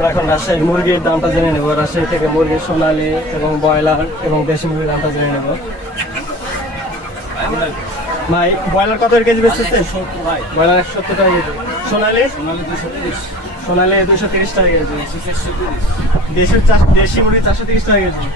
আমরা এখন রাজশাহীর মুরগির দামটা জেনে নেব। রাজশাহী থেকে মুরগির সোনালী এবং ব্রয়লার এবং দেশি মুরগির দামটা জেনে নেব। ভাই ব্রয়লার কত কেজি বেচতেছেন? ব্রয়লার 170 টাকা কেজি। সোনালী? সোনালী 230 টাকা কেজি। দেশি মুরগি 430 টাকা কেজি।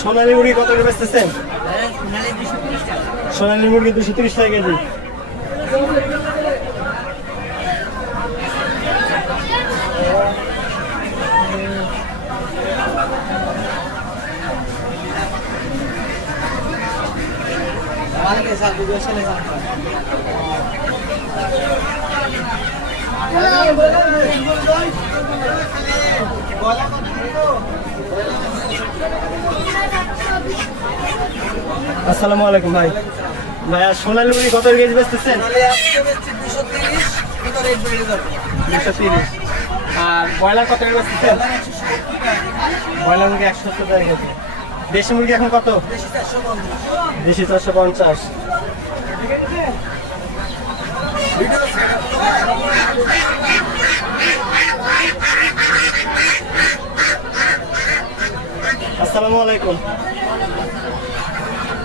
সোনালী মুরগি কত করে বেচতেছেন? সোনালী মুরগি 230 টাকা কেজি। আসসালামু আলাইকুম ভাই। ভাইয়া সোনালী মুরগি কত কেজি বেচতেছেন? 230। আর ব্রয়লার কত করে বেচতেছেন? ব্রয়লার মুরগি 170 টাকা কেজি। দেশি মুরগি এখন কত? দেশি 450। আসসালামু আলাইকুম।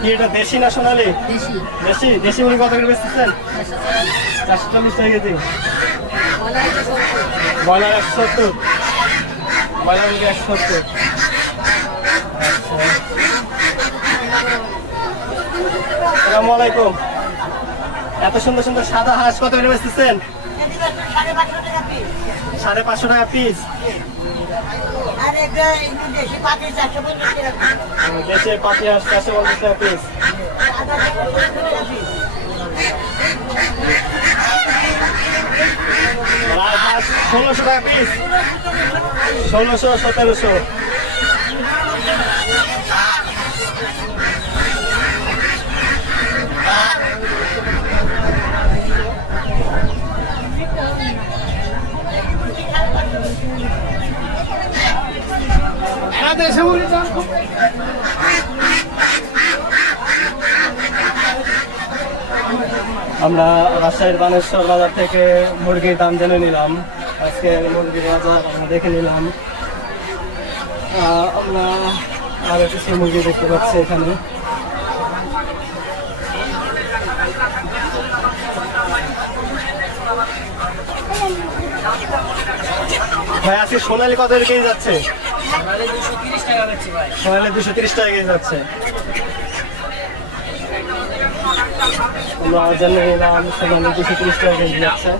কি এটা দেশি না সোনালী? দেশি। দেশি মুরগি কত করে বেচতেছেন? 440 টাকা কেজি। ব্রয়লার 170। ব্রয়লার মুরগি 170। আসসালামু আলাইকুম। এত সুন্দর সুন্দর সাদা হাঁস কত করে বেচতেছেন? 550 টাকা পিস। দেশে পাতি হাঁস 450 টাকা পিস। রাজহাঁস 1600 টাকা পিস। 1600 1700। আমরা রাজশাহীর বানেশ্বর বাজার থেকে মুরগির দাম জেনে নিলাম। আজকে মুরগির বাজার আমরা দেখে নিলাম। আমরা আরো কিছু মুরগি দেখতে পাচ্ছি এখানে। ভাই আজকে সোনালী কত কেজি যাচ্ছে? সোনালী 230 টাকা কেজি যাচ্ছে। আমরা জেনে নিলাম সোনালী 230 টাকা কেজি যাচ্ছে।